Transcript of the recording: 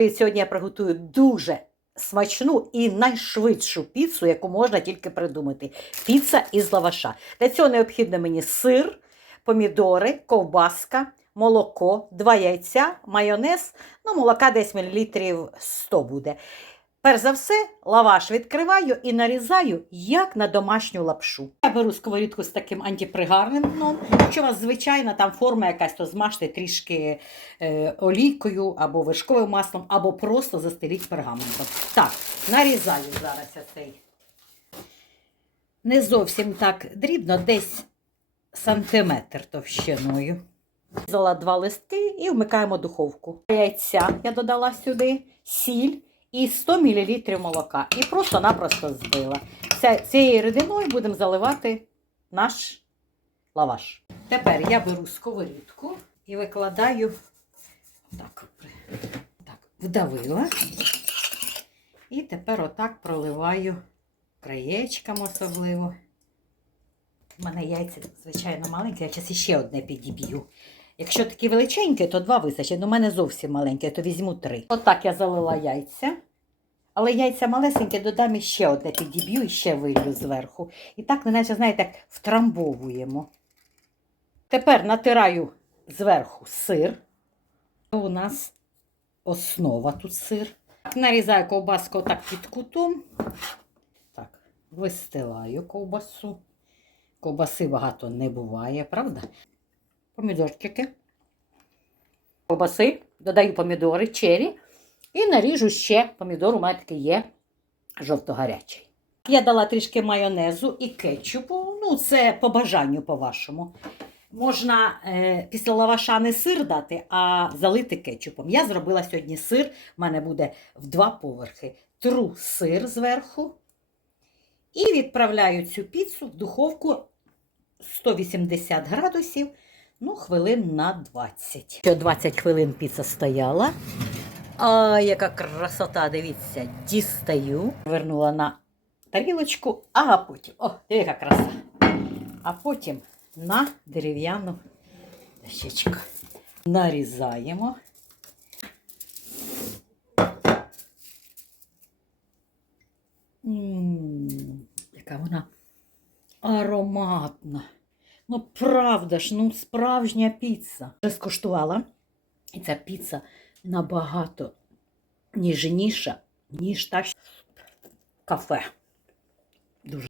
І Сьогодні я приготую дуже смачну і найшвидшу піцу, яку можна тільки придумати. Піца із лаваша. Для цього необхідно мені сир, помідори, ковбаска, молоко, два яйця, майонез, ну, молока десь мілілітрів 100 буде. Перш за все, лаваш відкриваю і нарізаю, як на домашню лапшу. Я беру сковорідку з таким антипригарним дном. Якщо у вас звичайна там форма якась, то змажте трішки е, олійкою або вершковим маслом, або просто застеліть пергаментом. Так, нарізаю зараз цей. Не зовсім так дрібно, десь сантиметр товщиною. Взяла два листки і вмикаємо духовку. Яйця я додала сюди, сіль і 100 мл молока. І просто-напросто збила. Цією рідиною будемо заливати наш лаваш. Тепер я беру сковорідку і викладаю так, так вдавила. І тепер отак проливаю краєчком особливо. У мене яйця, звичайно, маленькі, я зараз ще одне підіб'ю. Якщо такі величенькі, то два вистачить. Ну, у мене зовсім маленьке, то візьму три. Отак я залила яйця. Але яйця малесенькі, додам і ще одне підіб'ю і ще вилью зверху. І так, неначе, знаєте, як втрамбовуємо. Тепер натираю зверху сир. У нас основа тут сир. Нарізаю ковбаску так під кутом. Так, вистилаю ковбасу. Ковбаси багато не буває, правда? Помідорчики. Ковбаси, додаю помідори, чері. І наріжу ще помідор, у мене такий є жовто-гарячий. Я дала трішки майонезу і кетчупу. Ну, це по бажанню, по-вашому. Можна е, після лаваша не сир дати, а залити кетчупом. Я зробила сьогодні сир, в мене буде в два поверхи. Тру сир зверху. І відправляю цю піцу в духовку 180 градусів, ну, хвилин на 20. Ще 20 хвилин піца стояла. А, яка красота, дивіться, дістаю. Вернула на тарілочку, а потім, о, яка краса. А потім на дерев'яну дощечку. Нарізаємо. М, Яка вона ароматна. Ну, правда ж, ну справжня піца. Вже скуштувала. І ця піца набагато ніжніша, ніж та кафе. Дуже.